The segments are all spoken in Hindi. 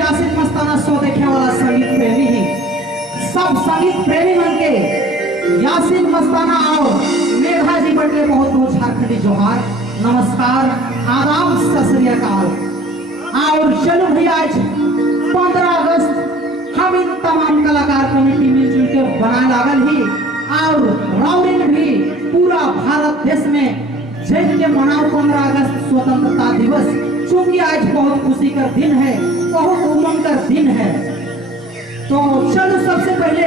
यासिन मस्ताना शो देखने वाला संगीत प्रेमी ही सब संगीत प्रेमी मन के यासिन मस्ताना और मेघा जी बटले बहुत बहुत झारखंडी जोहार, नमस्कार, आदाब, सत श्री अकाल। और चलो भैया आज 15 अगस्त हम इन तमाम कलाकार कमेटी मिलजुल के बना लागल ही और राउरिन भी पूरा भारत देश में जैन के मनाओ 15 अगस्त स्वतंत्रता दिवस। चूंकि आज बहुत खुशी का दिन है, बहुत उमंग का दिन है, तो चलो सबसे पहले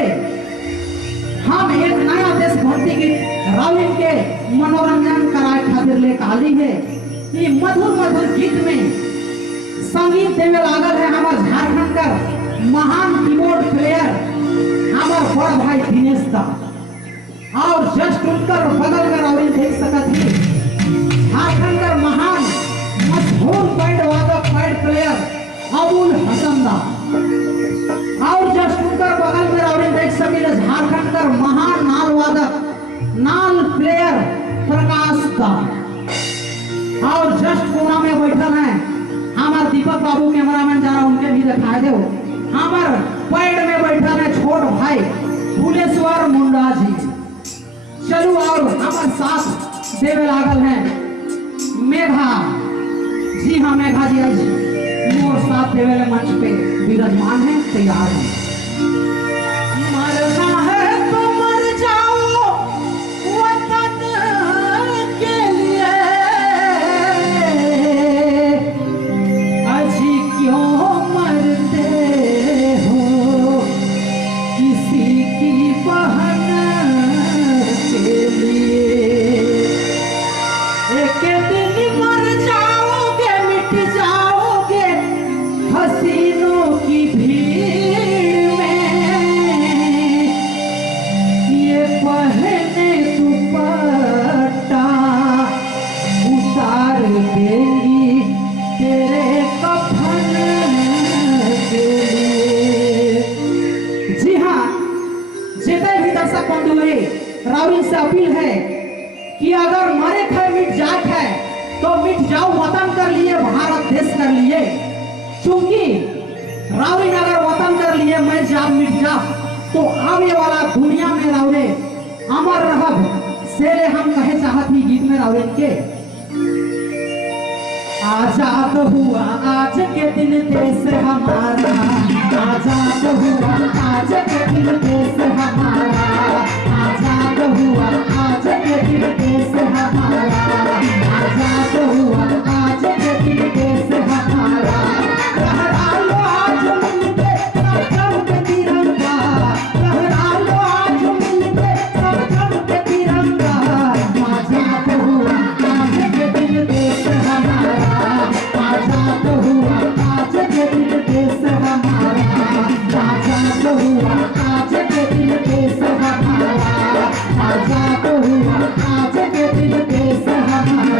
हम एक नया देशभक्ति गीत राउरिन के मनोरंजन कराए खातिर लेकर आली है। ये मधुर मधुर गीत में संगीत देवे लागल है हमारे झारखंड का महान कीबोर्ड प्लेयर हमारे बड़ भाई दिनेश दा, और जस्ट उनकर बगल में राउरिन देख सकत है झारखंड का महान मशहूर बैंड वादक बैंड प्लेयर अबुल हसन दा, और जस्ट उनकर बगल में राउरिन देख सके झारखंड का महान नाल वादक नाल प्लेयर प्रकाश दा, और जस्ट कोना में बैठल है हमारे दीपक बाबू कैमरामैन, जरा उनके भी दिखाए दो। हमारे पैड में बैठल है छोट भाई फुलेश्वर मुंडा जी। चलो और हमारे साथ देवे लागल है मेघा जी। हाँ मेघा जी आज मोर साथ देवे मंच पे विराजमान है, तैयार है। मरना है तो मर जाओ वतन के लिए, अजी क्यों मरते हो किसी की बहन के लिए। एक दिन मर जाओगे मिट जाओगे हसीनों की भीड़ में, ये पहने दुपट्टा उतार देंगी तेरे कफन के लिए। जी हाँ, जितने भी दर्शक बंधु राउरिन से अपील है कि अगर मरे खे मिट जाए है तो मिट जाओ वतन कर लिए, भारत देश कर लिए। क्योंकि राउरिन अगर वतन कर लिए मैं जाब मिट जा तो आने वाला दुनिया में राउरे अमर रहब सेले हम कहे चाहत ही गीत में राउरिन के। आजाद हुआ आज के दिन देश हमारा, आजाद हुआ आज के दिन देश हमारा, आजाद हुआ आज के दिन देश हमारा, आजाद हुआ आज के दिन देश हमारा। लहरा लो आज मिलके सब जम के तिरंगा, लहरा लो आज मिलके सब जम के तिरंगा। आजाद हुआ आज के दिन देश हमारा, आजाद हुआ आज के दिन देश हमारा, आजाद हुआ आज के दिन देश हमारा, आजाद हुआ आज के दिन देश हमारा।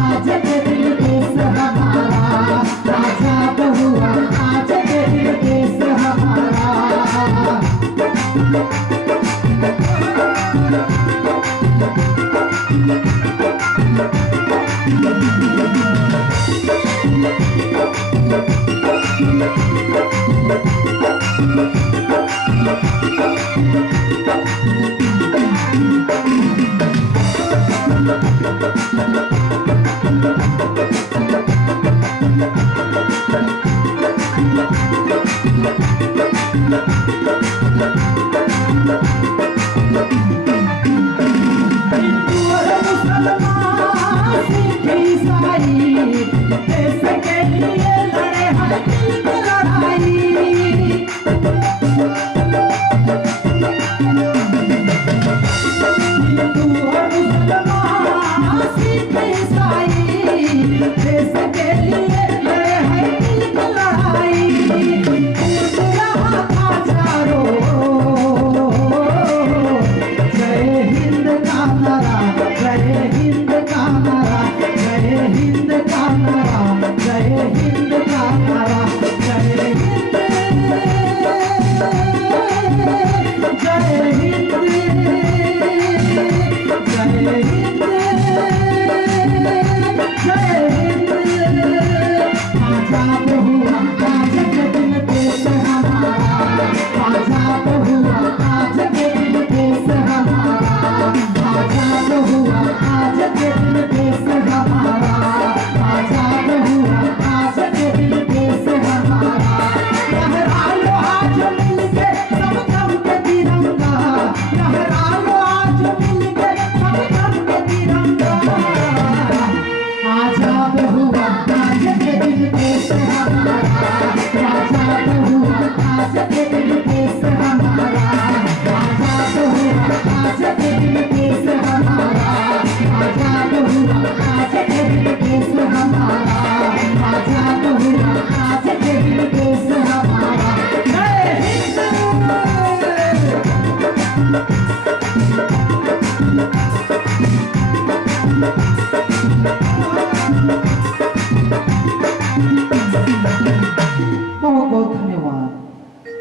आज के दिन देश के लिए लड़े हैं दिल की लड़ाई। हिंदू और मुसलमान सिख ईसाई देश के लिए लड़े हैं दिल की लड़ाई। उठ रहा था चारों जय हिंद का नारा, जय हिंद का नारा, जय हिंद का नारा, जय हिंद का नारा, जय हिंद, जय हिंद, जय हिंद, जय हिंद। आजाद हुआ आज के दिन देश हमारा, आजाद हुआ आज के दिन देश हमारा, आजाद हुआ आज के दिन देश हमारा, आजाद हुआ आज के दिन देश हमारा। लहरा लो आज मिलके सब थम के तिरंगा, लहरा लो आज मिलके सब थम के तिरंगा। आजाद हुआ